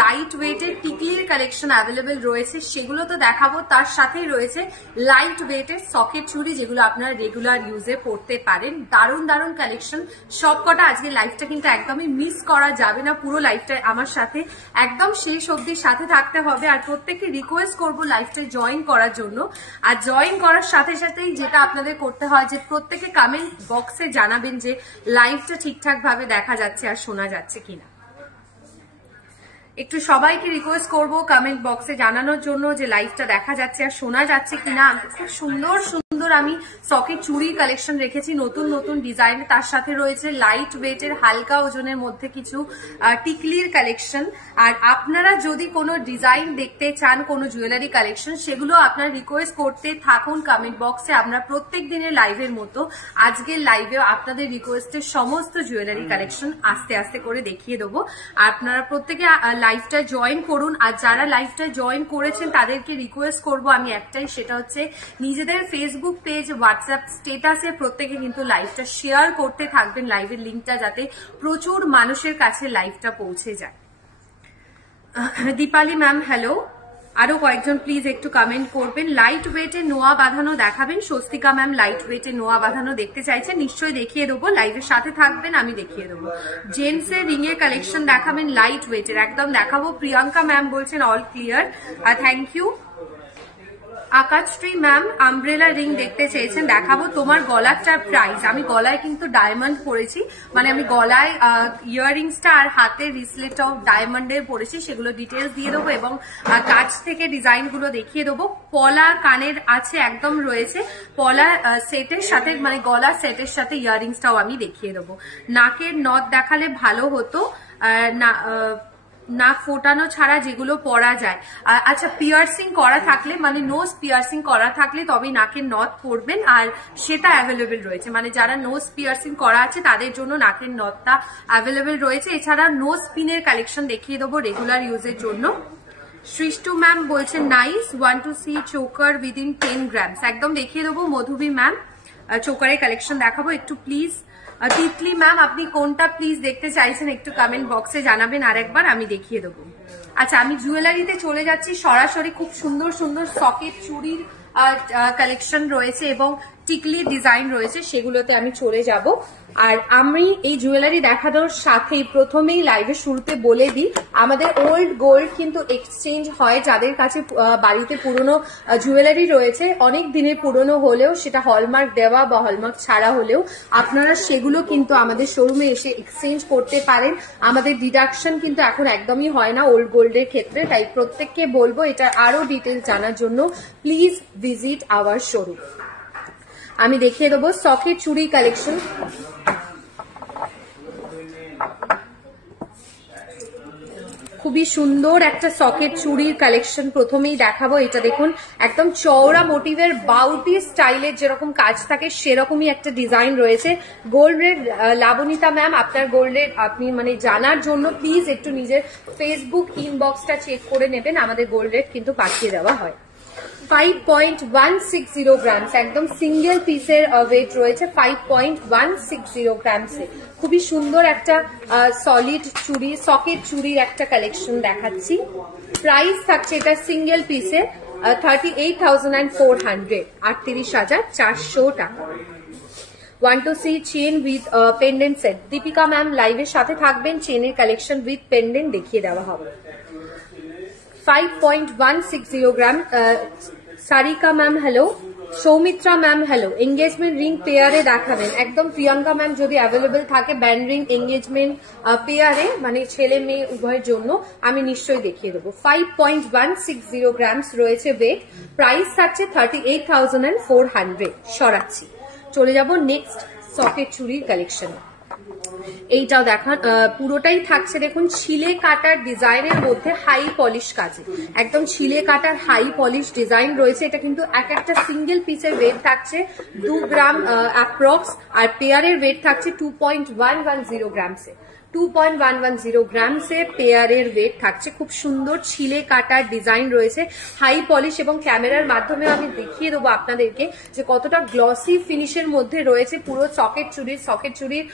Light ওয়েটের টিকলির collection available রয়েছে, সেগুলো তো দেখাবো। তার সাথেই রয়েছে লাইট ওয়েটের সকেট চুড়ি, যেগুলো আপনারা রেগুলার ইউজে পড়তে পারেন। দারুণ দারুণ কালেকশন সব কটা। আজকে লাইভটা কিন্তু একদমই মিস করা যাবে না, পুরো লাইভটা আমার সাথে একদম শেষ অবধি সাথে থাকতে হবে। আর প্রত্যেককে রিকোয়েস্ট করবো লাইভটায় জয়েন করার জন্য। আর জয়েন করার সাথে সাথেই যেটা আপনাদের করতে হয় যে প্রত্যেকে কমেন্ট বক্সে জানাবেন যে লাইভটা ঠিকঠাক ভাবে দেখা যাচ্ছে আর শোনা যাচ্ছে কিনা। একটু সবাইকে রিকোয়েস্ট করবো কমেন্ট বক্সে জানানোর জন্য যে লাইভটা দেখা যাচ্ছে আর শোনা যাচ্ছে কিনা। খুব সুন্দর সুন্দর আমি সকেট চুড়ি কালেকশন রেখেছি নতুন নতুন ডিজাইন। তার সাথে রয়েছে লাইট ওয়েটের হালকা ওজনের মধ্যে কিছু টিকলির কালেকশন। আর আপনারা যদি কোনো ডিজাইন দেখতে চান, কোনো জুয়েলারি কালেকশন, সেগুলো আপনারা রিকোয়েস্ট করতে থাকুন কমেন্ট বক্সে। আমরা প্রত্যেক দিনের লাইভের মতো আজকের লাইভেও আপনাদের রিকোয়েস্টের সমস্ত জুয়েলারি কালেকশন আস্তে আস্তে করে দেখিয়ে দেবো। আপনারা প্রত্যেকে লাইভটা জয়েন করুন। আর যারা লাইভটা জয়েন করেছেন তাদেরকে রিকোয়েস্ট করব আমি একটাই, সেটা হচ্ছে নিজেদের ফেসবুক পেজ, হোয়াটসঅ্যাপ স্টেটাসে প্রত্যেকে কিন্তু লাইভটা শেয়ার করতে থাকবেন, লাইভের লিঙ্কটা যাতে প্রচুর মানুষের কাছে লাইভটা পৌঁছে যায়। দীপালি ম্যাম হ্যালো, আরো কয়েকজন প্লিজ একটু কমেন্ট করবেন। লাইট ওয়েটে নোয়া বাঁধানো দেখাবেন। স্বস্তিকা ম্যাম লাইট ওয়েটে নোয়া বাঁধানো দেখতে চাইছেন, নিশ্চয়ই দেখিয়ে দেবো। লাইভের সাথে থাকবেন, আমি দেখিয়ে দেবো। জেন্টসের রিং এর কালেকশন দেখাবেন লাইট ওয়েটের, একদম দেখাবো। প্রিয়াঙ্কা ম্যাম বলছেন all clear, thank you. Akashshri ma'am umbrella ring দেখতে চেয়েছেন, দেখাবো। তোমার গলাটার প্রাইস, আমি গলায় কিন্তু ডায়মন্ড পরেছি, মানে আমি গলায় ইয়াররিংসটা আর হাতের রিসলেটটাও ডায়মন্ডের পরেছি, সেগুলো ডিটেলস দিয়ে দেবো এবং কাছ থেকে ডিজাইন গুলো দেখিয়ে দেবো। পলা কানের আছে, একদম রয়েছে পলা সেটের সাথে, মানে গলা সেটের সাথে ইয়াররিংসটাও আমি দেখিয়ে দেবো। নাকের নথ দেখালে ভালো হতো, নাক ফোটানো ছাড়া যেগুলো পরা যায়। আচ্ছা, পিয়ার্সিং করা থাকলে, মানে নোজ পিয়ার্সিং করা থাকলে তবেই নাকের নথ পরবেন, আর সেটা অ্যাভেলেবেল রয়েছে। মানে যারা নোজ পিয়ার্সিং করা আছে তাদের জন্য নাকের নথটা অ্যাভেলেবেল রয়েছে। এছাড়া নোজ পিনের কালেকশন দেখিয়ে দেবো রেগুলার ইউজের জন্য। সৃষ্টু ম্যাম বলছেন nice, want to see choker within 10 grams, একদম দেখিয়ে দেবো। মধুবী ম্যাম চোকারের কালেকশন দেখাবো, একটু প্লিজ। তিতলি ম্যাম আপনি কোনটা প্লিজ দেখতে চাইছেন একটু কমেন্ট বক্সে জানাবেন, আরেকবার আমি দেখিয়ে দেবো। আচ্ছা, আমি জুয়েলারিতে চলে যাচ্ছি সরাসরি। খুব সুন্দর সুন্দর সকেট চুড়ির কালেকশন রয়েছে এবং টিকলি ডিজাইন রয়েছে, সেগুলোতে আমি চলে যাব। আর আমি এই জুয়েলারি দেখানোর সাথেই প্রথমেই লাইভের শুরুতে বলে দিই, আমাদের ওল্ড গোল্ড কিন্তু এক্সচেঞ্জ হয়। যাদের কাছে বাড়িতে পুরনো জুয়েলারি রয়েছে, অনেক দিনের পুরনো হলেও, সেটা হলমার্ক দেওয়া বা হলমার্ক ছাড়া হলেও, আপনারা সেগুলো কিন্তু আমাদের শোরুমে এসে এক্সচেঞ্জ করতে পারেন। আমাদের ডিডাকশন কিন্তু এখন একদমই হয় না ওল্ড গোল্ডের ক্ষেত্রে, তাই প্রত্যেককে বলবো এটা আরো ডিটেলস জানার জন্য প্লিজ ভিজিট আওয়ার শোরুম। আমি দেখিয়ে দেবো সকেট চুড়ি কালেকশন। খুবই সুন্দর একটা সকেট চুড়ির কালেকশন প্রথমেই দেখাবো। এটা দেখুন, একদম চওড়া মোটিভের বাউটি স্টাইলের যেরকম কাজ থাকে সেরকমই একটা ডিজাইন রয়েছে। গোল্ড রেট লাবণিতা ম্যাম, আপনার গোল্ড রেট আপনি মানে জানার জন্য প্লিজ একটু নিজের ফেসবুক ইনবক্সটা চেক করে নেবেন, আমাদের গোল্ড রেট কিন্তু পাঠিয়ে দেওয়া হয়। 5.160 গ্রামস, একদম সিঙ্গেল পিসের ওয়েট রয়েছে 5.160 গ্রামসে। খুবই সুন্দর একটা সলিড চুড়ি, সকেট চুড়ির একটা কালেকশন দেখাচ্ছি। প্রাইস থাকছে এটা সিঙ্গেল পিসে 38,400, 38,400 টাকা। 1 to see chain with pendant set, Deepika ma'am লাইভের সাথে থাকবেন, চেনের কালেকশন উইথ পেন্ডেন্ট দেখিয়ে দেওয়া হবে। 5.160 গ্রাম। Sarika ma'am hello, Soumitra ma'am hello, engagement ring পেয়ারে দেখাবেন, একদম। প্রিয়াঙ্কা ম্যাম যদি অ্যাভেলেবেল থাকে ব্যান্ড রিং এঙ্গেজমেন্ট পেয়ারে, মানে ছেলে মেয়ে উভয়ের জন্য, আমি নিশ্চয়ই দেখিয়ে দেবো। 5.160 গ্রামস রয়েছে ওয়েট, প্রাইস থাকছে 38,400। সরাচ্ছি, চলে যাব নেক্সট সকেট চুড়ির কালেকশন। এইটাও দেখান, পুরোটাই থাকছে দেখুন ছিলে কাটার ডিজাইনের মধ্যে হাই পলিশ কাজে, একদম ছিলে কাটার হাই পলিশ ডিজাইন রয়েছে। এটা কিন্তু এক একটা সিঙ্গেল পিসের ওয়েট থাকছে 2 গ্রাম অ্যাপ্রক্স, আর পেয়ারের ওয়েট থাকছে 2.110 গ্রামসে। 2.110 গ্রামসে পেয়ারের ওয়েট থাকছে। খুব সুন্দর ছিলে কাটার ডিজাইন রয়েছে, হাই পলিশ, এবং ক্যামেরার মাধ্যমে আমি দেখিয়ে দেবো আপনাদেরকে যে কতটা গ্লসি ফিনিশের মধ্যে রয়েছে। পুরো সকেট চুড়ির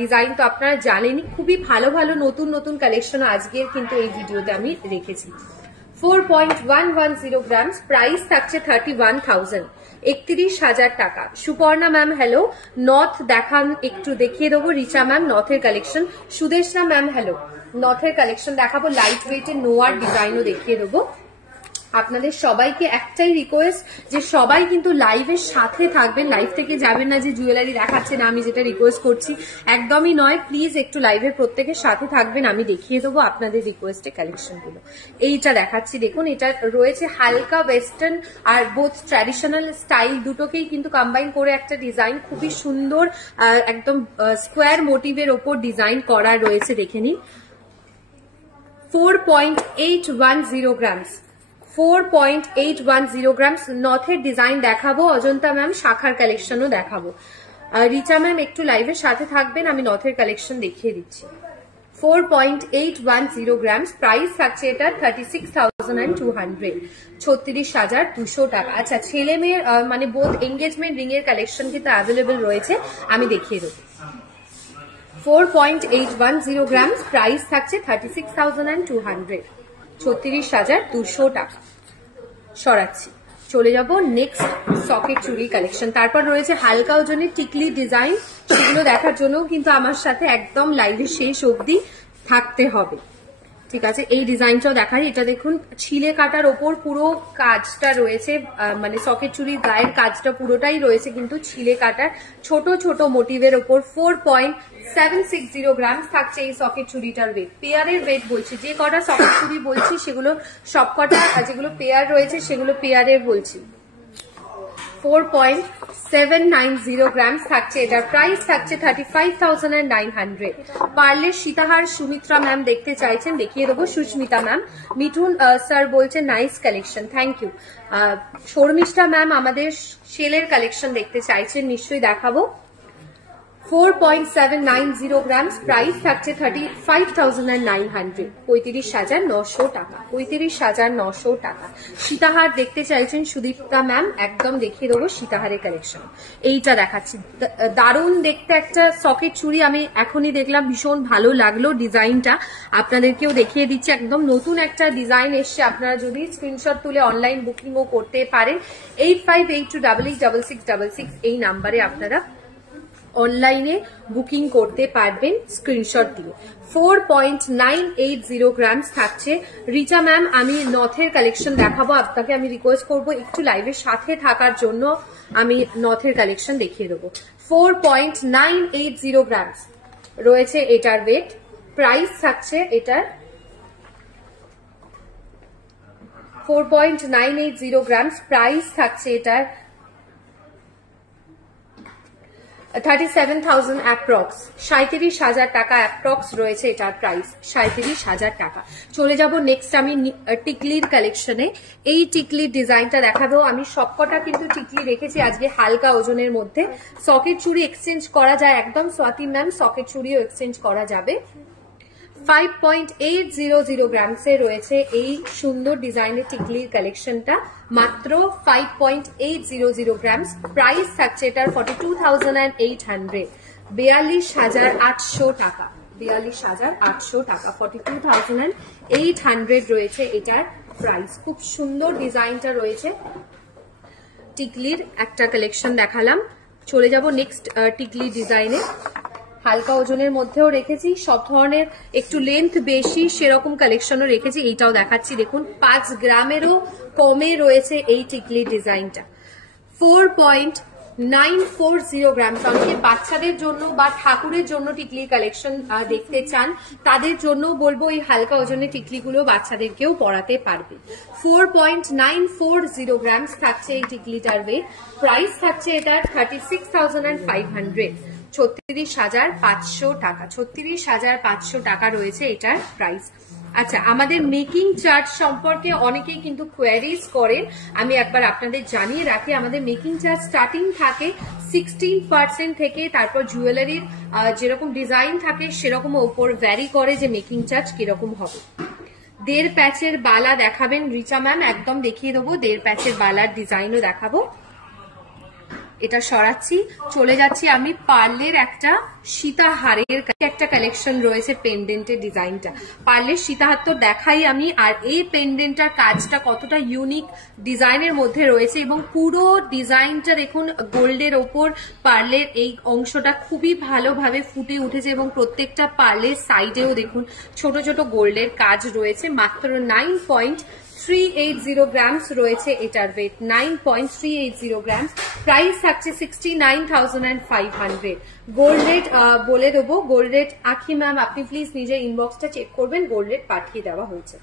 ডিজাইন তো আপনারা জানেনই। খুবই ভালো ভালো নতুন নতুন কালেকশন আজকের কিন্তু এই ভিডিওতে আমি রেখেছি। 4.110 গ্রামস, প্রাইস থাকছে 31,000, 31,000 টাকা। সুপর্ণা ম্যাম হ্যালো, নর্থ দেখান, একটু দেখিয়ে দেবো। রিচা ম্যাম নর্থের কালেকশন। সুদেশনা ম্যাম হ্যালো, নর্থের কালেকশন দেখাবো। লাইট ওয়েটের নোয়ার ডিজাইনও দেখিয়ে দেবো। আপনাদের সবাইকে একটাই রিকোয়েস্ট যে সবাই কিন্তু লাইভের সাথে থাকবেন, লাইভ থেকে যাবেন না যে জুয়েলারি দেখাচ্ছে না, আমি যেটা রিকোয়েস্ট করছি একদমই নয়। প্লিজ একটু লাইভের প্রত্যেকের সাথে থাকবেন, আমি দেখিয়ে দেবো আপনাদের রিকোয়েস্টে কালেকশন গুলো। এইটা দেখাচ্ছি দেখুন, এটা রয়েছে হালকা ওয়েস্টার্ন আর বোথ ট্র্যাডিশনাল স্টাইল দুটোকেই কিন্তু কম্বাইন করে একটা ডিজাইন, খুবই সুন্দর একদম স্কোয়ার মোটিভের ওপর ডিজাইন করা রয়েছে, দেখে নিন। 4.810 গ্রামস, 4.810 গ্রামস। নর্থের ডিজাইন দেখাবো, অজন্তা ম্যাম শাখার কালেকশনও দেখাবো। রিচা ম্যাম একটু লাইভের সাথে থাকবেন, আমি নর্থের কালেকশন দেখিয়ে দিচ্ছি। 4.810 গ্রামস, প্রাইস থাকছে এটা 36,200, 36,200 টাকা। আচ্ছা, ছেলে মেয়ের মানে বোথ এঙ্গেজমেন্ট রিং এর কালেকশন কিন্তু অ্যাভেলেবল রয়েছে, আমি দেখিয়ে দেবো। 4.810 গ্রামস, প্রাইস থাকছে 36,200, 36,200 টাকা। সরাচ্ছি, চলে যাব নেক্সট সকেট চুড়ি কালেকশন। তারপর রয়েছে হালকা ওজনের টিকলি ডিজাইন, সেগুলো দেখার জন্য কিন্তু আমার সাথে একদম লাইভের শেষ অবধি থাকতে হবে, ঠিক আছে। এই ডিজাইনটাও দেখাই, এটা দেখুন ছিলে কাটার ওপর পুরো কাজটা রয়েছে, মানে সকেট চুড়ির গায়ের কাজটা পুরোটাই রয়েছে কিন্তু ছিলে কাটার ছোট ছোট মোটিভের ওপর। 4.760 গ্রামস থাকছে এই সকেট চুড়িটার ওয়েট। পেয়ারের ওয়েট বলছি, যে কটা সকেট চুড়ি বলছি সেগুলো সবকটা, যেগুলো পেয়ার রয়েছে সেগুলো পেয়ারের বলছি। 4.790 গ্রামস থাকছে, এটার প্রাইস থাকছে 35,900। পার্লের সীতাহার সুমিত্রা ম্যাম দেখতে চাইছেন, দেখিয়ে দেবো। সুস্মিতা ম্যাম, মিঠুন স্যার বলছেন nice collection, thank you. Sharmistha ma'am আমাদের সেলের কালেকশন দেখতে চাইছেন, নিশ্চয়ই দেখাবো। 4.790 গ্রামস, প্রাইস থাকছে 35,900, 35,900 টাকা, 35,900 টাকা। সীতাহার দেখতে চাইছেন সুদীপ্তা ম্যাম, একদম দেখিয়ে দেবো সীতাহারের কালেকশন। এইটা দেখাচ্ছি, দারুণ দেখতে একটা সকেট চুড়ি, আমি এখনই দেখলাম, ভীষণ ভালো লাগলো ডিজাইনটা, আপনাদেরকেও দেখিয়ে দিচ্ছি। একদম নতুন একটা ডিজাইন এসছে, আপনারা যদি স্ক্রিনশট তুলে অনলাইন বুকিংও করতে পারেন। 8582886666 এই নাম্বারে আপনারা অনলাইনে বুকিং করতে পারবেন স্ক্রিনশট দিয়ে। 4.980 গ্রামস থাকছে। রিচা ম্যাম, আমি নর্থের কালেকশন দেখাবো, আপনাকে আমি রিকোয়েস্ট করবো একটু লাইভের সাথে থাকার জন্য, আমি নর্থের কালেকশন দেখিয়ে দেবো। 4.980 গ্রামস রয়েছে এটার ওয়েট, প্রাইস থাকছে এটার 4.980 গ্রামস, প্রাইস থাকছে এটার 37,000 অ্যাপ্রক্স, 37,000 টাকা অ্যাপ্রক্স রয়েছে এটার প্রাইস, 37,000 টাকা। চলে যাব নেক্সট আমি টিকলির কালেকশনে। এই টিকলির ডিজাইনটা দেখাবো, আমি সবকটা কিন্তু টিকলি রেখেছি আজকে হালকা ওজনের মধ্যে। সকেট চুড়ি এক্সচেঞ্জ করা যায় একদম, স্বাতি ম্যাম সকেট চুড়িও এক্সচেঞ্জ করা যাবে। 5.800 গ্রামসে রয়েছে এই সুন্দর ডিজাইনের টিকলির কালেকশনটা, মাত্র 5.800 গ্রামস, প্রাইস থাকছে এটার 42,800, 42,800 টাকা, 42,800 টাকা, 42,800 রয়েছে এটার প্রাইস। খুব সুন্দর ডিজাইনটা রয়েছে, টিকলির একটা কালেকশন দেখালাম। চলে যাব নেক্সট টিকলি ডিজাইনে। হালকা ওজনের মধ্যেও রেখেছি, সব ধরনের একটু লেন্থ বেশি সেরকম কালেকশনও রেখেছি। এইটাও দেখাচ্ছি দেখুন, 5 গ্রামেরও কমে রয়েছে এই টিকলি ডিজাইনটা। 4.940 গ্রাম, অনেকে বাচ্চাদের জন্য বা ঠাকুরের জন্য টিকলির কালেকশন দেখতে চান, তাদের জন্য বলবো এই হালকা ওজনের টিকলিগুলো বাচ্চাদেরকেও পরাতে পারবে। 4.940 গ্রামস থাকছে এই টিকলিটার ওয়েট, প্রাইস থাকছে এটার 36,500, 36,500 টাকা, 36,500 টাকা রয়েছে এটার প্রাইস। আচ্ছা, আমাদের মেকিং চার্জ সম্পর্কে অনেকেই কিন্তু কোয়ারিজ করেন, আমি একবার আপনাদের জানিয়ে রাখি। আমাদের মেকিং চার্জ স্টার্টিং থাকে 16% থেকে, তারপর জুয়েলারির যেরকম ডিজাইন থাকে সেরকম ওপর ভ্যারি করে যে মেকিং চার্জ কিরকম হবে। 1.5 প্যাচের বালা দেখাবেন রিচা ম্যাম? একদম দেখিয়ে দেবো, 1.5 প্যাচের বালার ডিজাইনও দেখাবো। এটা সরাচ্ছি, চলে যাচ্ছি আমি পার্লের একটা সীতাহারের একটা কালেকশন রয়েছে, পেন্ডেন্টের ডিজাইনটা। পার্লের সীতাহার তো দেখাই আমি, আর এই পেন্ডেন্টটার কাজটা কতটা ইউনিক ডিজাইনের মধ্যে রয়েছে, এবং পুরো ডিজাইনটা দেখুন গোল্ডের ওপর পার্লের এই অংশটা খুবই ভালোভাবে ফুটে উঠেছে, এবং প্রত্যেকটা পার্লের সাইডেও দেখুন ছোট ছোট গোল্ডের কাজ রয়েছে। মাত্র 9.380 গ্রামস রয়েছে এটার ওয়েট, 9.380 গ্রামস। প্রাইস থাকছে 69,500। গোল্ড রেট বলে দেবো, গোল্ড রেট আখি ম্যাম আপনি প্লিজ নিজের ইনবক্সটা চেক করবেন, গোল্ড রেট পাঠিয়ে দেওয়া হয়েছে।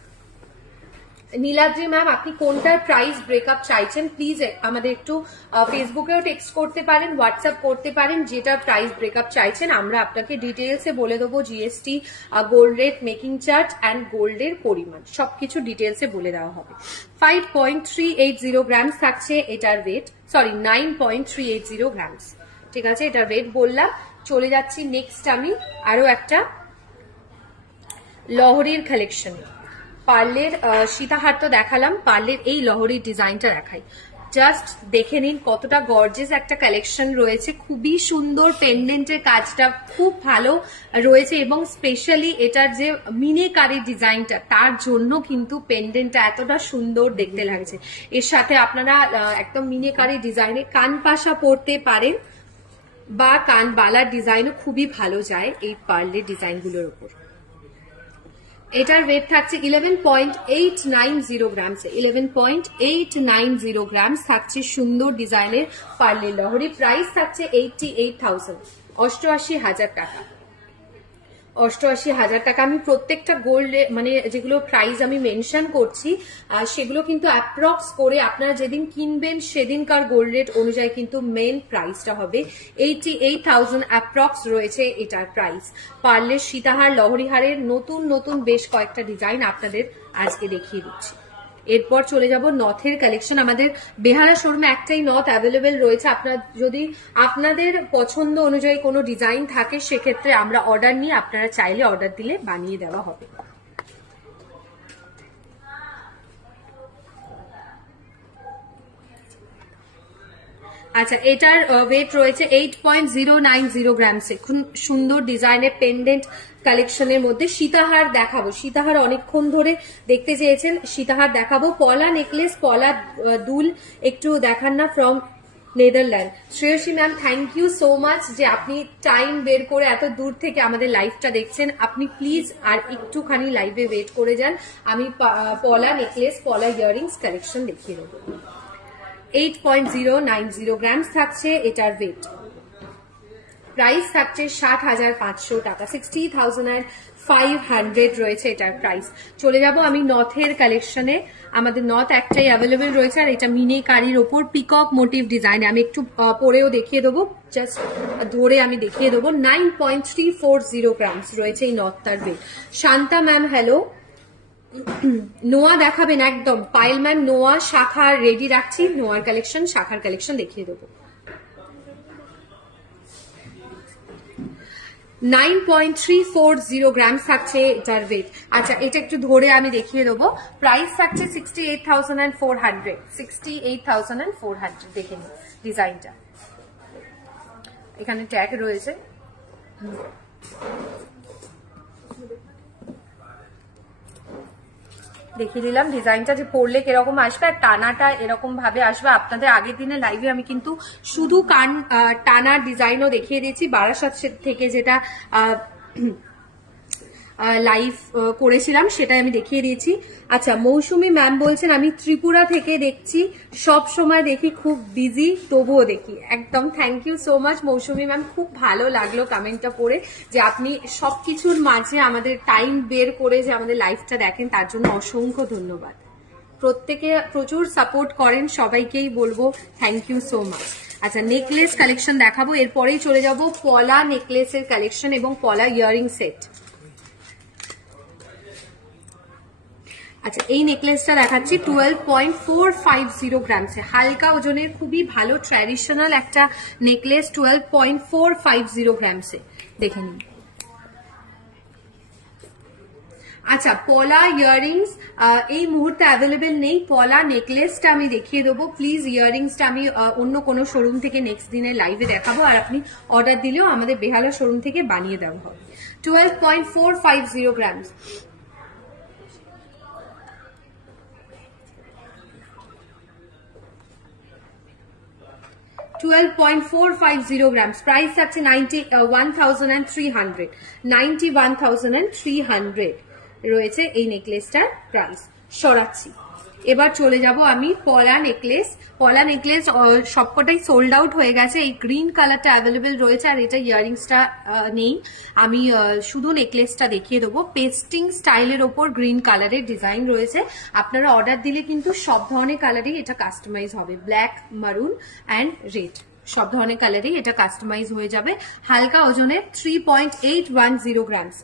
নীলাদ্রি ম্যাম আপনি কোনটার প্রাইস ব্রেকআপ চাইছেন প্লিজ আমাদের একটু ফেসবুকেও টেক্সট করতে পারেন, হোয়াটসঅ্যাপ করতে পারেন, যেটা প্রাইস ব্রেকআপ চাইছেন আমরা আপনাকে ডিটেলসে বলে দেবো। GST, gold rate, making charge and গোল্ডের পরিমাণ সবকিছু ডিটেলসে বলে দেওয়া হবে। 5.380 গ্রামস থাকছে এটার ওয়েট, সরি 9.380 গ্রামস, ঠিক আছে এটার ওয়েট বললাম। চলে যাচ্ছি নেক্সট আমি আরো একটা লহরির কালেকশন। পার্লের সীতাহার তো দেখালাম, পার্লের এই লহরির ডিজাইনটা দেখাই, জাস্ট দেখে নিন কতটা গর্জিয়াস একটা কালেকশন রয়েছে। খুবই সুন্দর, পেন্ডেন্টের কাজটা খুব ভালো রয়েছে, এবং স্পেশালি এটার যে মিনেকারি ডিজাইনটা তার জন্য কিন্তু পেন্ডেন্টটা এতটা সুন্দর দেখতে লাগছে। এর সাথে আপনারা একদম মিনেকারি ডিজাইনে কান পাশা পরতে পারেন, বা কান বালার ডিজাইনও খুবই ভালো যায় এই পার্লের ডিজাইনগুলোর উপর। এটার ওয়েট থাকছে 11.890 গ্রামস, 11.890 গ্রামস থাকছে সুন্দর ডিজাইনের পার্লের লহরি। প্রাইস থাকছে 88,000, 88,000 টাকা, 88,000 টাকা। আমি প্রত্যেকটা গোল্ড মানে যেগুলো প্রাইস আমি মেনশন করছি সেগুলো কিন্তু অ্যাপ্রক্স করে আপনারা যেদিন কিনবেন সেদিনকার গোল্ড রেট অনুযায়ী কিন্তু মেন প্রাইসটা হবে। 88,000 অ্যাপ্রক্স রয়েছে এটার প্রাইস। পার্লের সীতাহার, লহরিহারের নতুন নতুন বেশ কয়েকটা ডিজাইন আপনাদের আজকে দেখিয়ে দিচ্ছি। এরপর চলে যাব নথের কালেকশন। আমাদের বেহারা শোরুমে একটাই নথ অ্যাভেলেবেল রয়েছে। আপনার যদি আপনাদের পছন্দ অনুযায়ী কোনো ডিজাইন থাকে সেক্ষেত্রে আমরা অর্ডার নিয়ে, আপনারা চাইলে অর্ডার দিলে বানিয়ে দেওয়া হবে। আচ্ছা, এটার ওয়েট রয়েছে 8.090 গ্রামসে। খুব সুন্দর ডিজাইনের পেন্ডেন্ট কালেকশনের মধ্যে সীতাহার দেখাবো। সীতাহার অনেকক্ষণ ধরে দেখতে চেয়েছেন, সীতাহার দেখাবো। পলা নেকলেস, পলা দুল একটু দেখান না from Netherland. Shreyasi ma'am thank you so much যে আপনি টাইম বের করে এত দূর থেকে আমাদের লাইভটা দেখছেন। আপনি প্লিজ আর একটুখানি লাইভে ওয়েট করে যান, আমি পলা নেকলেস, পলা ইয়াররিংস কালেকশন দেখিয়ে দেবো। 8.090 গ্রামস থাকছে এটার ওয়েট। প্রাইস থাকছে 60,500 টাকা, 60,500 রয়েছে এটার প্রাইস। চলে যাব আমি নথের কালেকশনে। আমাদের নথ একটাই অ্যাভেলেবেল রয়েছে, আর এটা মিনেকারির ওপর পিকক মোটিভ ডিজাইন। আমি একটু পরেও দেখিয়ে দেবো, জাস্ট ধরে আমি দেখিয়ে দেবো। 9.340 গ্রামস রয়েছে এই নথটার ওয়েট। শান্তা ম্যাম হ্যালো, নোয়া দেখাবেন একদম। পায়েল ম্যাম নোয়া শাখা রেডি রাখছি, নোয়ার কালেকশন, শাখার কালেকশন দেখিয়ে দেবো। 9.340 গ্রামস থাকছে এটার ওয়েট। আচ্ছা, এটা একটু ধরে আমি দেখিয়ে দেবো। প্রাইস থাকছে 68,400, 68,400। দেখে নিন ডিজাইনটা, এখানে ট্যাগ রয়েছে। দেখিয়ে দিলাম ডিজাইনটা যে পরলে কিরকম আসবে, আর টানাটা এরকম ভাবে আসবে। আপনাদের আগের দিনে লাইভে আমি কিন্তু শুধু কান টানার ডিজাইনও দেখিয়ে দিয়েছি, বারাসাত থেকে যেটা লাইভ করেছিলাম সেটাই আমি দেখিয়ে দিয়েছি। আচ্ছা, মৌসুমী ম্যাম বলছেন আমি ত্রিপুরা থেকে দেখছি, সব সময় দেখি, খুব বিজি তবুও দেখি। একদম thank you so much Mousumi ma'am, খুব ভালো লাগলো কমেন্টটা পড়ে যে আপনি সবকিছুর মাঝে আমাদের টাইম বের করে যে আমাদের লাইভটা দেখেন, তার জন্য অসংখ্য ধন্যবাদ। প্রত্যেকে প্রচুর সাপোর্ট করেন, সবাইকেই বলবো থ্যাংক ইউ সো মাচ। আচ্ছা, নেকলেস কালেকশন দেখাবো, এরপরেই চলে যাব পলা নেকলেসের কালেকশন এবং পলা ইয়ারিং সেট। আচ্ছা এই নেকলেসটা দেখাচ্ছি 12.450 গ্রামসে, হালকা ওজনের খুবই ভালো ট্র্যাডিশনাল একটা নেকলেস 12.450 গ্রামসে, দেখে নিন। আচ্ছা পলা ইয়াররিংস এই মুহূর্তে অ্যাভেলেবেল নেই, পলা নেকলেসটা আমি দেখিয়ে দেবো প্লিজ, ইয়াররিংসটা আমি অন্য কোনো শোরুম থেকে নেক্সট দিনের লাইভে দেখাবো, আর আপনি অর্ডার দিলেও আমাদের বেহালা শোরুম থেকে বানিয়ে দেওয়া হবে। 12.450 গ্রামস, 12.450 grams, প্রাইস আছে 91,300, 91,300 রয়েছে এই নেকলেসটার প্রাইস। সরাচ্ছি, এবার চলে যাব আমি পলা নেকলেস। পলা নেকলেস সবকটাই সোল্ড আউট হয়ে গেছে, এই গ্রিন কালারটা অ্যাভেলেবেল রয়েছে, আর এটা ইয়াররিংসটা নেই, আমি শুধু নেকলেসটা দেখিয়ে দেবো। পেস্টিং স্টাইলের ওপর গ্রিন কালারের ডিজাইন রয়েছে, আপনারা অর্ডার দিলে কিন্তু সব ধরনের কালারই এটা কাস্টমাইজ হবে, ব্ল্যাক, মারুন অ্যান্ড রেড সব ধরনের কালারই এটা কাস্টমাইজ হয়ে যাবে। হালকা ওজনে 3.810 grams,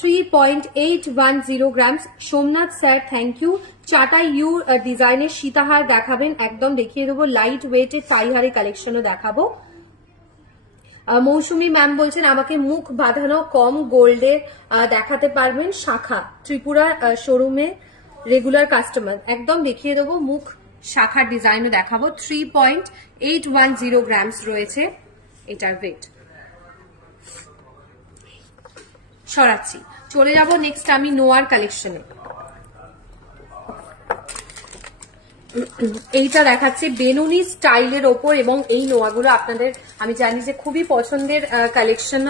3.810 grams. Somnath sir thank you. চাটা ইউ ডিজাইনের সীতাহার দেখাবেন, একদম দেখিয়ে দেবো। লাইট ওয়েটের টাইহারের কালেকশনও দেখাবো। মৌসুমী ম্যাম বলছেন আমাকে মুখ বাঁধানো কম গোল্ডে দেখাতে পারবেন, শাখা ত্রিপুরা শোরুমে রেগুলার কাস্টমার, একদম দেখিয়ে দেবো। মুখ শাখার ডিজাইনও দেখাবো। 3.810 গ্রামস রয়েছে এটার ওয়েট। সরাচ্ছি, চলে যাব নেক্সট আমি নোয়ার কালেকশনে। এইটা দেখাচ্ছে বেনুনি স্টাইলের ওপর, এবং এই নোয়াগুলো আপনাদের আমি জানি যে খুবই পছন্দের কালেকশন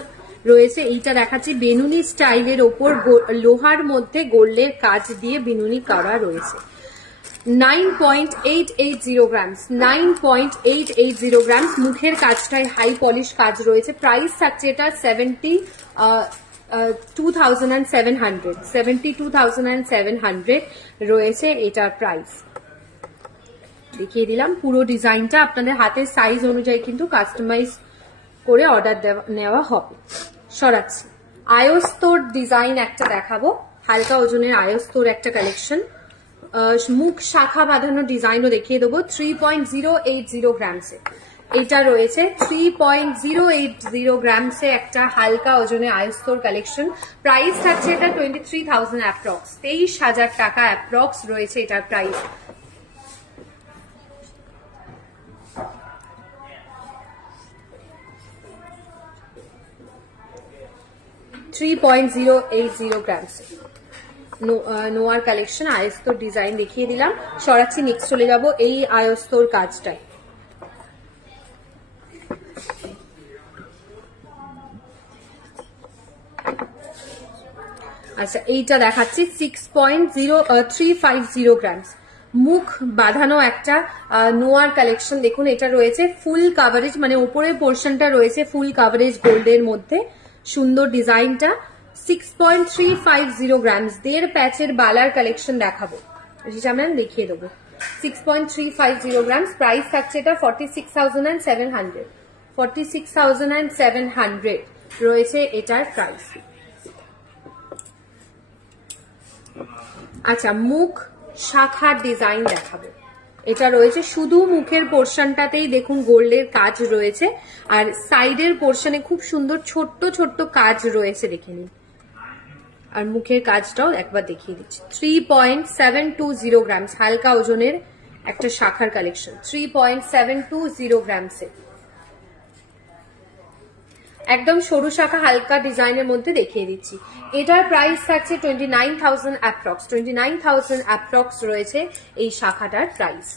রয়েছে। এইটা দেখাচ্ছে বেনুনি স্টাইলের ওপর, লোহার মধ্যে গোল্ডের কাজ দিয়ে বেনুনি করা রয়েছে। 9.880 গ্রামস, 9.880 গ্রামস। মুখের কাজটায় হাই পলিশ কাজ রয়েছে। প্রাইস থাকছে এটা 72,700 রয়েছে এটার প্রাইস। দেখিয়ে দিলাম পুরো ডিজাইনটা, আপনাদের হাতের সাইজ অনুযায়ী কিন্তু কাস্টমাইজ করে অর্ডার নেওয়া হবে। সরাচ্ছি, আয়স্তর ডিজাইন একটা দেখাবো, হালকা ওজনের আয়স্তর একটা কালেকশন। মুখ শাখা বাঁধানো ডিজাইনও দেখিয়ে দেবো। 3.080 গ্রামসে এটা রয়েছে, 3.080 গ্রামসে একটা হালকা ওজনে আয়স্তর কালেকশন। প্রাইস থাকছে এটা 23,000 অ্যাপ্রক্স, 23,000 টাকা অ্যাপ্রক্স রয়েছে এটার প্রাইস। $3.080 গ্রামসে নোয়ার কালেকশন আয়স্তর ডিজাইন দেখিয়ে দিলাম। সরাচ্ছি, নেক্সট চলে যাব এই আয়স্তর কাজটাই। আচ্ছা এইটা দেখাচ্ছি 6.0350 গ্রামস, মুখ বাঁধানো একটা নোয়ার কালেকশন। দেখুন এটা রয়েছে ফুল কাভারেজ, মানে উপরের পোর্শনটা রয়েছে ফুল কাভারেজ গোল্ডের মধ্যে, সুন্দর ডিজাইনটা। 6.350 গ্রামস, 1.5 প্যাচের বালার কালেকশন দেখাবো, আমরা দেখিয়ে দেবো। 6.350 গ্রামস, প্রাইস থাকছে এটা 46,700, 46,700 রয়েছে এটার প্রাইস। আচ্ছা মুখ শাখার ডিজাইন দেখাবো, এটা রয়েছে শুধু মুখের পোর্শনটাতেই দেখুন গোল্ডের কাজ রয়েছে, আর সাইডের পোর্শনে খুব সুন্দর ছোট্ট ছোট্ট কাজ রয়েছে, দেখে নিন। আর মুখের কাজটাও একবার দেখিয়ে দিচ্ছি। 3.720 গ্রামস, হালকা ওজনের একটা শাখার কালেকশন। 3.720 গ্রামসে একদম সরু শাখা হালকা ডিজাইনের মধ্যে দেখিয়ে দিচ্ছি। এটার প্রাইস থাকছে 29,000 অ্যাপ্রক্স, 29,000 অ্যাপ্রক্স রয়েছে এই শাখাটার প্রাইস।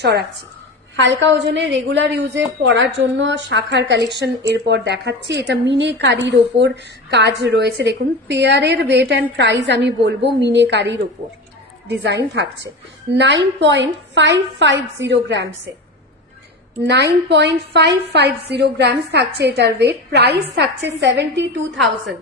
সরাচ্ছি, হালকা ওজনের রেগুলার ইউজে পরার জন্য শাখার কালেকশন এরপর দেখাচ্ছি। এটা মিনেকারির ওপর কাজ রয়েছে, দেখুন পেয়ারের ওয়েট অ্যান্ড প্রাইস আমি বলবো মিনেকারির ওপর ডিজাইন থাকছে। 9.550 গ্রামসে, 9.550 গ্রামস থাকছে এটার ওয়েট। প্রাইস থাকছে 72,000,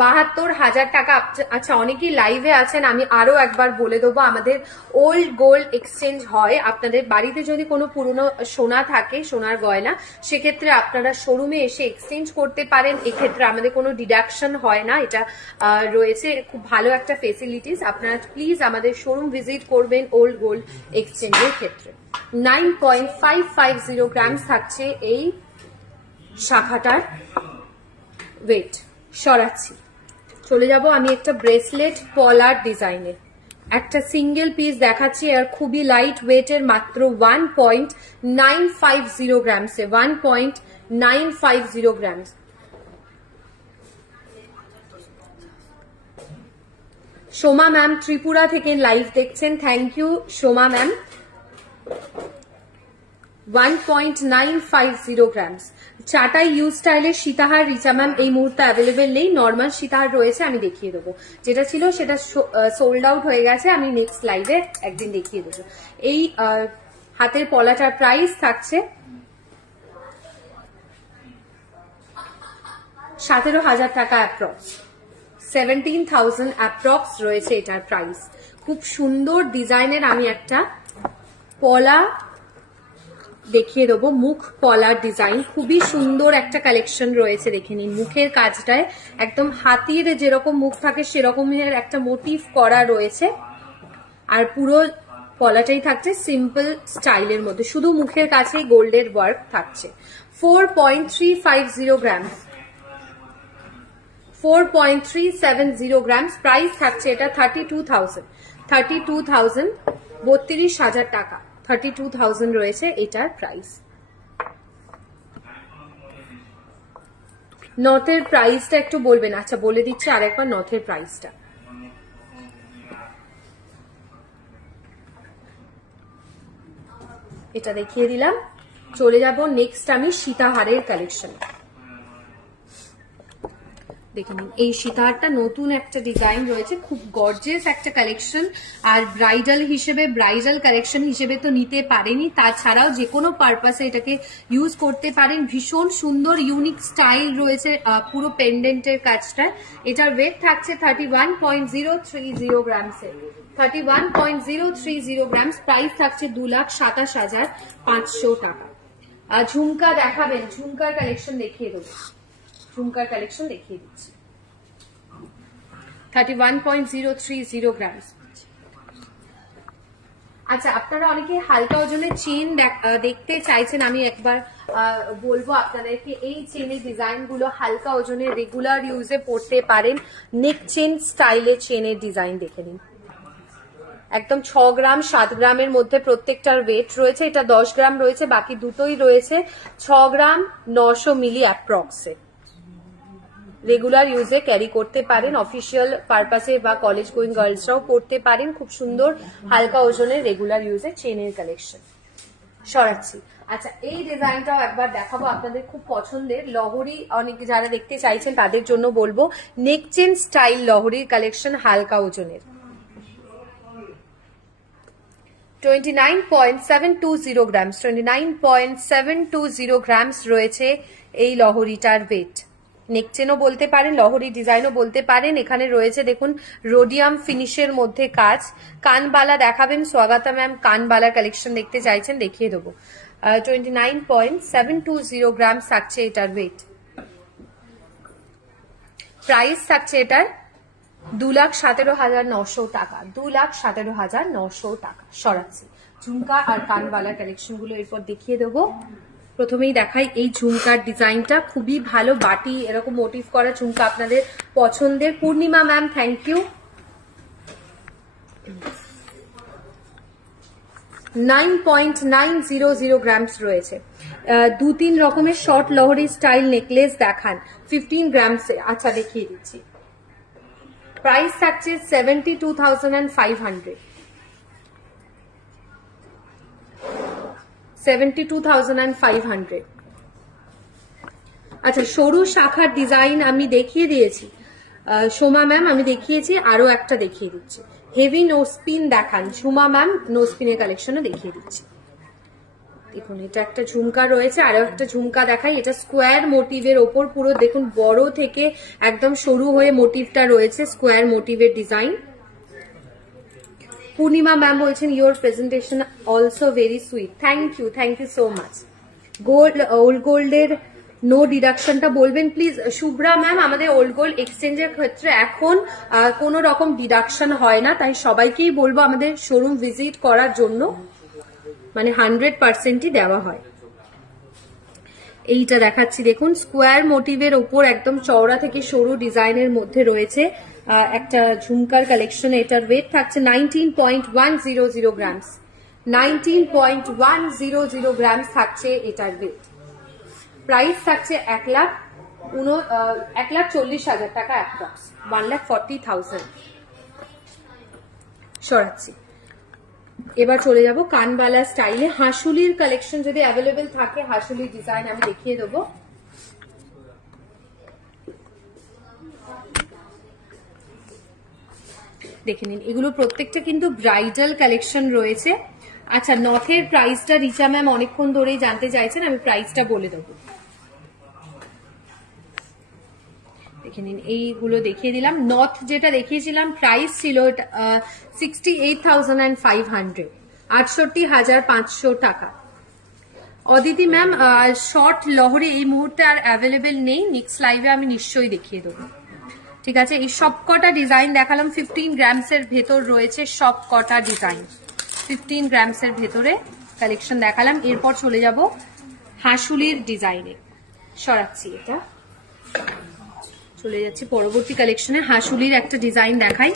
72,000 টাকা। আচ্ছা, অনেকেই লাইভে আছেন, আমি আরো একবার বলে দেবো, আমাদের ওল্ড গোল্ড এক্সচেঞ্জ হয়। আপনাদের বাড়িতে যদি কোনো পুরনো সোনা থাকে, সোনার গয়না, সেক্ষেত্রে আপনারা শোরুমে এসে এক্সচেঞ্জ করতে পারেন। এক্ষেত্রে আমাদের কোনো ডিডাকশন হয় না, এটা রয়েছে খুব ভালো একটা ফেসিলিটিস। আপনারা প্লিজ আমাদের শোরুম ভিজিট করবেন ওল্ড গোল্ড এক্সচেঞ্জের ক্ষেত্রে। 9.550 গ্রামস থাকছে এই শাখাটার ওয়েট। সরাচ্ছি, চলে যাব আমি একটা ব্রেসলেট পলার ডিজাইনের একটা সিঙ্গেল পিস দেখাচ্ছি, আর খুবই লাইট ওয়েটের, মাত্র 1.950 গ্রামসে, 1.950 গ্রামস। সোমা ম্যাম ত্রিপুরা থেকে লাইভ দেখছেন, thank you Soma ma'am. 1.950 grams. চাটাই ইউ স্টাইলের সীতাহার রিচা ম্যাম এই মুহূর্তে অ্যাভেলেবেল নেই, নর্মাল সীতাহার রয়েছে, আমি দেখিয়ে দেবো। যেটা ছিল সেটা সোল্ড আউট হয়ে গেছে, আমি নেক্সট লাইভে একদিন দেখিয়ে দেবো। এই হাতের পলাটার প্রাইস থাকছে 17,000 টাকা অ্যাপ্রক্স, 17,000 অ্যাপ্রক্স রয়েছে এটার প্রাইস। খুব সুন্দর ডিজাইনের আমি একটা পলা দেখিয়ে দেবো, মুখ পলার ডিজাইন, খুবই সুন্দর একটা কালেকশন রয়েছে। দেখে নিন, মুখের কাজটায় একদম হাতির যেরকম মুখ থাকে সেরকমের একটা মোটিভ করা রয়েছে, আর পুরো পলাটাই থাকছে সিম্পল স্টাইলের মধ্যে, শুধু মুখের কাছেই গোল্ডের ওয়ার্ক থাকছে। 4.350 গ্রামস, 4.370 গ্রামস প্রাইস থাকছে এটা 32,000, 32,000 টাকা, 32,000 রয়েছে এটার প্রাইস। নথের প্রাইসটা একটু বলবেন? আচ্ছা, বলে দিচ্ছি আরেকবার নথের প্রাইসটা। এটা দেখিয়ে দিলাম, চলে যাব নেক্সট আমি সীতাহারের কালেকশন। দেখে নিন, এই সীতাহারটা নতুন একটা ডিজাইন রয়েছে, খুব গর্জিয়াস একটা কালেকশন, আর ব্রাইডাল হিসেবে, ব্রাইডাল কালেকশন হিসেবে তো নিতে পারেনি, তাছাড়াও যে কোনো পারপাসে এটাকে ইউজ করতে পারেন। ভীষণ সুন্দর ইউনিক স্টাইল রয়েছে পুরো পেন্ডেন্টের কাজটা। এটার ওয়েট থাকছে 31.030 গ্রামসে, 31.030 গ্রামস। প্রাইস থাকছে 2,27,500 টাকা। ঝুমকা দেখাবেন? ঝুমকার কালেকশন দেখিয়ে দেবো, ঝুমকার কালেকশন দেখিয়ে দিচ্ছি। 31.030 গ্রামস। আচ্ছা, আপনারা অনেকে হালকা ওজনের চেন দেখতে চাইছেন, আমি একবার বলবো আপনাদেরকে, এই চেনের ডিজাইন গুলো হালকা ওজনের রেগুলার ইউজে পড়তে পারেন। নেক চেন স্টাইলের চেনের ডিজাইন দেখে নিন, একদম 6 গ্রাম 7 গ্রামের মধ্যে প্রত্যেকটার ওয়েট রয়েছে। এটা 10 গ্রাম রয়েছে, বাকি দুটোই রয়েছে 6 গ্রাম 900 মিলি অ্যাপ্রক্সে। রেগুলার ইউজে ক্যারি করতে পারেন, অফিসিয়াল পারপাসে বা কলেজ গোয়িং গার্লসরাও পড়তে পারেন। খুব সুন্দর হালকা ওজনের রেগুলার ইউজে চেনের কালেকশন। সরাচ্ছি। আচ্ছা, এই ডিজাইনটাও একবার দেখাবো, আপনাদের খুব পছন্দের লহরি, অনেকে যারা দেখতে চাইছেন তাদের জন্য বলবো, নেক চেন স্টাইল লহরির কালেকশন হালকা ওজনের। 29.720 গ্রামস, 29.720 গ্রামস রয়েছে এই লহরিটার ওয়েট। নেকচেনও বলতে পারেন, লহরি ডিজাইনও বলতে পারেন। এখানে রয়েছে দেখুন রোডিয়াম ফিনিশের মধ্যে কাজ। কানবালা দেখাবেন? স্বাগতা ম্যাম কানবালার কালেকশন দেখতে চাইছেন, দেখিয়ে দেবো। 29.720 গ্রামস থাকছে এটার ওয়েট। প্রাইস থাকছে এটার 2,17,900 টাকা, 2,17,900 টাকা। সরাচ্ছি। ঝুমকা আর কানবালার কালেকশন গুলো এরপর দেখিয়ে দেবো। প্রথমেই দেখাই এই ঝুমকার ডিজাইনটা, খুবই ভালো বাটি এরকম মোটিভ করা ঝুমকা আপনাদের পছন্দের। পূর্ণিমা ম্যাম থ্যাংক ইউ। 9.900 গ্রামস রয়েছে। 2-3 রকমের শর্ট লহরি স্টাইল নেকলেস দেখান 15 গ্রামসে। আচ্ছা, দেখিয়ে দিচ্ছি। প্রাইস থাকছে 72,500, 72,500। আচ্ছা, সরু শাখার ডিজাইন আমি দেখিয়ে দিয়েছি সোমা ম্যাম, আমি দেখিয়েছি, আরো একটা দেখিয়ে দিচ্ছি। হেভি নোস্পিন দেখান সোমা ম্যাম, নোস্পিনের কালেকশনও দেখিয়ে দিচ্ছি। দেখুন এটা একটা ঝুমকা রয়েছে, আরো একটা ঝুমকা দেখাই। এটা স্কোয়ার মোটিভের ওপর পুরো দেখুন বড় থেকে একদম সরু হয়ে মোটিভটা রয়েছে, স্কোয়ার মোটিভের ডিজাইন। পূর্ণিমা ম্যাম বলছেন your presentation also very sweet. Thank you so much. Gold, old গোল্ডের নো ডিডাকশনটা বলবেন প্লিজ। শুভ্রা ম্যাম, আমাদের ওল্ড গোল্ড এক্সচেঞ্জের ক্ষেত্রে এখন কোনো রকম ডিডাকশন হয় না, তাই সবাইকেই বলবো আমাদের শোরুম ভিজিট করার জন্য, মানে 100%ই দেওয়া হয়। এইটা দেখাচ্ছি দেখুন, স্কোয়ার মোটিভের ওপর একদম চওড়া থেকে সরু ডিজাইনের মধ্যে রয়েছে একটা ঝুমকার কালেকশন। এটার ওয়েট থাকছে 19.100 গ্রামস। 19.100 গ্রামস থাকছে এটার ওয়েট। প্রাইস থাকছে 1,40,000 টাকা, অ্যাপ্রক্স 1,40,000। সরাচ্ছি। এবার চলে যাব কানবালা স্টাইলে। হাসুলির কালেকশন যদি অ্যাভেলেবেল থাকে, হাসুলির ডিজাইন আমি দেখিয়ে দেবো। দেখে নিন, এগুলো প্রত্যেকটা কিন্তু ব্রাইডাল কালেকশন রয়েছে। আচ্ছা, নথের প্রাইসটা রিচা ম্যাম অনেকক্ষণ ধরেই জানতে চাইছেন, আমি প্রাইসটা বলে দেবো। দেখে নিন, এইগুলো দেখিয়ে দিলাম। নথ যেটা দেখিয়েছিলাম প্রাইস ছিল 68,500, 68,500 টাকা। অদিতি ম্যাম, শর্ট লহরে এই মুহূর্তে আর অ্যাভেলেবেল নেই, নেক্সট লাইভে আমি নিশ্চয়ই দেখিয়ে দেবো। ঠিক আছে, এই সবকটা ডিজাইন দেখালাম। 15 গ্রামসের ভেতর রয়েছে সবকটা ডিজাইন, 15 গ্রামসের ভেতরে কালেকশন দেখালাম। এরপর চলে যাব হাসুলির ডিজাইনে। সরাচ্ছি এটা, চলে যাচ্ছি পরবর্তী কালেকশনে। হাসুলির একটা ডিজাইন দেখাই।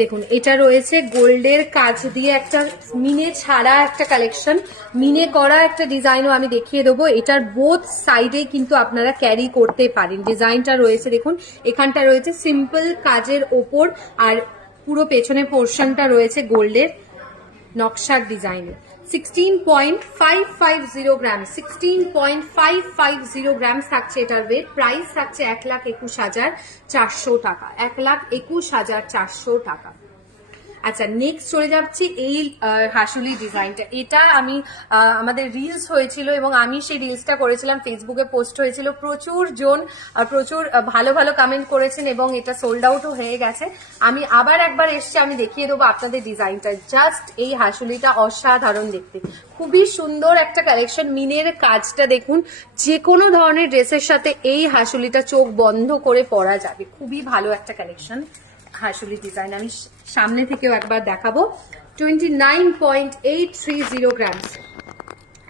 দেখুন, এটা রয়েছে গোল্ডের কাজ দিয়ে একটা মিনে ছাড়া একটা কালেকশন, মিনে করা একটা ডিজাইনও আমি দেখিয়ে দেবো। এটার বোথ সাইডে কিন্তু আপনারা ক্যারি করতে পারেন। ডিজাইনটা রয়েছে দেখুন, এখানটা রয়েছে সিম্পল কাজের ওপর, আর পুরো পেছনের পোর্শনটা রয়েছে গোল্ডের নকশার ডিজাইনে। 16.550 গ্রাম, 16.550 গ্রাম থাকছে এটার ওয়েট। প্রাইস থাকছে 1,21,400 টাকা, 1,21,400 টাকা। আচ্ছা, নেক্সট চলে যাচ্ছি এই হাসুলি ডিজাইনটা। এটা আমি আমাদের রিলস হয়েছিল এবং আমি সেই রিলসটা করেছিলাম, ফেসবুকে পোস্ট হয়েছিল, প্রচুর ভালো ভালো কমেন্ট করেছেন এবং এটা সোল্ড আউটও হয়ে গেছে। আমি আবার একবার এসছি, আমি দেখিয়ে দেবো আপনাদের ডিজাইনটা। জাস্ট এই হাসুলিটা অসাধারণ দেখতে, খুবই সুন্দর একটা কালেকশন। মিনের কাজটা দেখুন, যে কোনো ধরনের ড্রেসের সাথে এই হাসুলিটা চোখ বন্ধ করে পরা যাবে। খুবই ভালো একটা কালেকশন হাসুলি ডিজাইন। আমি সামনে থেকেও একবার দেখাবো। 29.830 গ্রামস,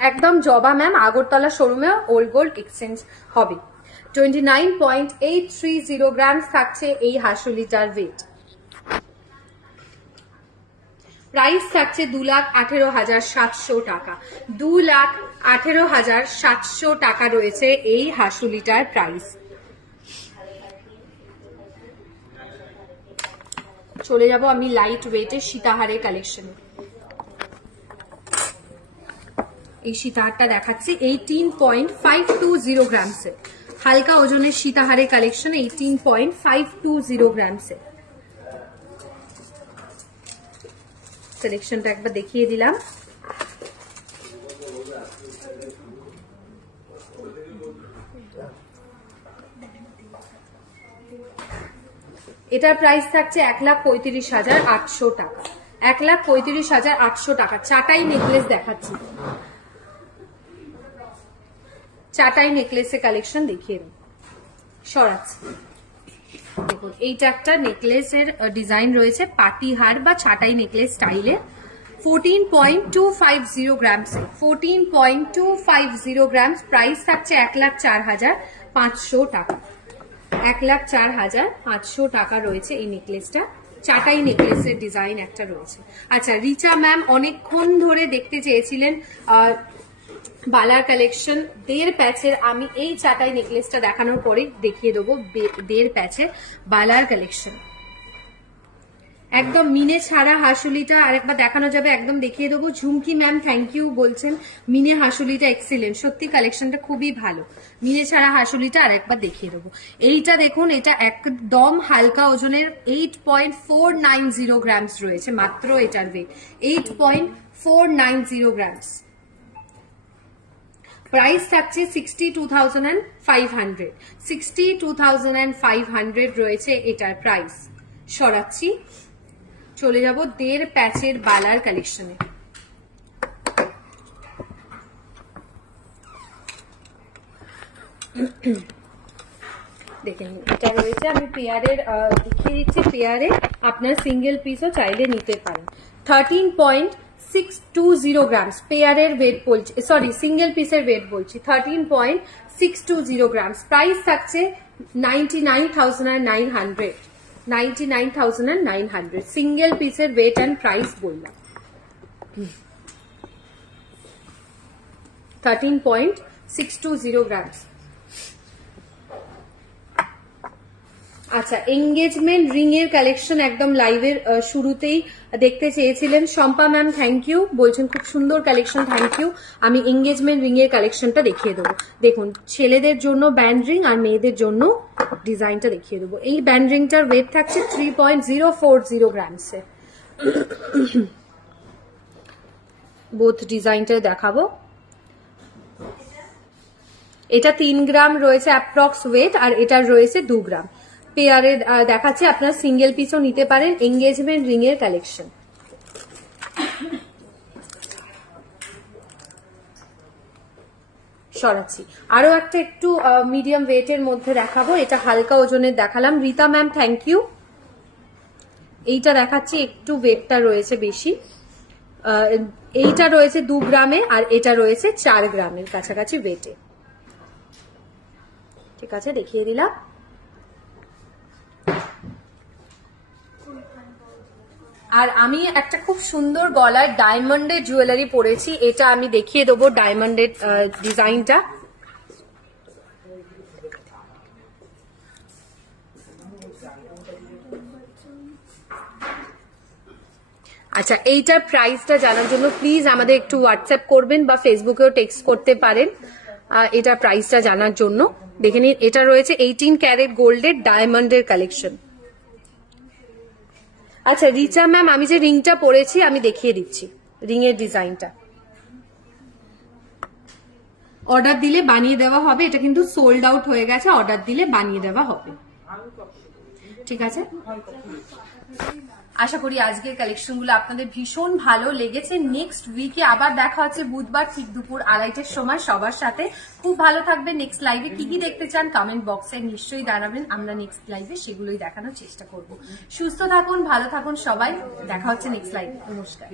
একদম জবা ম্যাম, আগরতলা শোরুমে ওল্ড গোল্ড এক্সচেঞ্জ হবে। 29.830 গ্রামস থাকছে এই হাসুলিটার ওয়েট। প্রাইস থাকছে 2,18,700 টাকা, 2,18,700 টাকা রয়েছে এই হাসুলিটার প্রাইস। চলে যাব আমি লাইট ওয়েটের সীতাহারের কালেকশনে। এই সীতাহারটা দেখাচ্ছি 18.520 গ্রামসের, হালকা ওজনের সীতাহারের কালেকশন। 18.520 গ্রামসের কালেকশনটা একবার দেখিয়ে দিলাম। এটার প্রাইস থাকছে 1,35,800 টাকা, 1,35,800 টাকা। চাটাই নেকলেস দেখাচ্ছি, চাটাই নেকলেসের কালেকশন দেখিয়ে দেব। সরাচ্ছি, দেখুন এইটা একটা নেকলেসের ডিজাইন রয়েছে, পাটিহার বা ছাটাই নেকলেস স্টাইলে। 14.250 গ্রামস, 14.250 গ্রামস। প্রাইস থাকছে 1,04,500 টাকা, 1,04,500 টাকা রয়েছে এই নেকলেসটা। চাটাই নেকলেসের ডিজাইন একটা রয়েছে। আচ্ছা, রিচা ম্যাম অনেকক্ষণ ধরে দেখতে চেয়েছিলেন বালার কালেকশন 1.5 প্যাচের। আমি এই চাটাই নেকলেসটা দেখানোর পরে দেখিয়ে দেবো 1.5 প্যাচের বালার কালেকশন। একদম মিনে ছাড়া হাসুলিটা আরেকবার দেখানো যাবে, একদম দেখিয়ে দেবো। ঝুমকি ম্যাম থ্যাংক ইউ বলছেন, মিনে হাসুলিটা এক্সিলেন্ট, সত্যি কালেকশনটা খুবই ভালো। মিনে ছাড়া হাসুলিটা আরেকবার দেখিয়ে দেবো। এইটা দেখুন, এটা একদম হালকা ওজনের 8.490 গ্রামস রয়েছে মাত্র এটার ওয়েট, 8.490 গ্রামস। প্রাইস থাকছে 62,500, 62,500 রয়েছে এটার প্রাইস। সরাচ্ছি, চলে যাব 1.5 প্যাচের বালার কালেকশনে। দেখেন এটা রয়েছে, আমি পেয়ারের দেখিয়ে দিচ্ছি, পেয়ারে আপনার সিঙ্গেল পিসও চাইলে নিতে পারেন। 13.620 গ্রামস পেয়ারের ওয়েট বলছি, সরি সিঙ্গেল পিসের ওয়েট বলছি, 13.620 গ্রামস। প্রাইস থাকছে 99,900, 99,900 সিঙ্গেল পিসের ওয়েট অ্যান্ড প্রাইস বললাম। 13.620 গ্রামস। আচ্ছা, এঙ্গেজমেন্ট রিং এর কালেকশন একদম লাইভের শুরুতেই দেখতে চেয়েছিলেন শম্পা ম্যাম, থ্যাংক ইউ বলছেন, খুব সুন্দর কালেকশন, থ্যাংক ইউ। আমি এঙ্গেজমেন্ট রিং এর কালেকশনটা দেখিয়ে দেবো। দেখুন, ছেলেদের জন্য ব্যান্ড রিং আর মেয়েদের জন্য ডিজাইনটা দেখিয়ে দেবো। এই ব্যান্ড রিংটার ওয়েট থাকছে 3.040 গ্রামসে। বোথ ডিজাইনটা দেখাবো। এটা 3 গ্রাম রয়েছে অ্যাপ্রক্স ওয়েট, আর এটার রয়েছে 2 গ্রাম। পেয়ারে দেখাচ্ছে, আপনার সিঙ্গেল পিসও নিতে পারেন। এঙ্গেজমেন্ট রিং এর কালেকশন। সরাচ্ছি, আরো একটা একটু মিডিয়াম ওয়েটের মধ্যে দেখাবো। এটা হালকা ওজনের দেখালাম। Rita ma'am thank you. এইটা দেখাচ্ছি, একটু ওয়েটটা রয়েছে বেশি। এইটা রয়েছে 2 গ্রামে, আর এটা রয়েছে 4 গ্রামের কাছাকাছি ওয়েটে। ঠিক আছে, দেখিয়ে দিলাম। আর আমি একটা খুব সুন্দর গলার ডায়মন্ডের জুয়েলারি পরেছি, এটা আমি দেখিয়ে দেবো ডায়মন্ডের ডিজাইনটা। আচ্ছা, এইটার প্রাইসটা জানার জন্য প্লিজ আমাদের একটু হোয়াটসঅ্যাপ করবেন বা ফেসবুকেও টেক্সট করতে পারেন এটার প্রাইসটা জানার জন্য। দেখে নিন, এটা রয়েছে 18 ক্যারেট গোল্ডের ডায়মন্ডের কালেকশন। আচ্ছা রিচা ম্যাম, আমি যে রিংটা পরেছি আমি দেখিয়ে দিচ্ছি রিং এর ডিজাইনটা। অর্ডার দিলে বানিয়ে দেওয়া হবে, এটা কিন্তু সোল্ড আউট হয়ে গেছে, অর্ডার দিলে বানিয়ে দেওয়া হবে। ঠিক আছে, আশা করি আজকের কালেকশনগুলো আপনাদের ভীষণ ভালো লেগেছে। নেক্সট উইকে আবার দেখা হচ্ছে বুধবার ঠিক দুপুর 2:30টার সময় সবার সাথে। খুব ভালো থাকবেন। নেক্সট লাইভে কি কি দেখতে চান কমেন্ট বক্সে নিশ্চয়ই জানাবেন, আমরা নেক্সট লাইভে সেগুলোই দেখানোর চেষ্টা করব। সুস্থ থাকুন, ভালো থাকুন সবাই, দেখা হচ্ছে নেক্সট লাইভে। নমস্কার।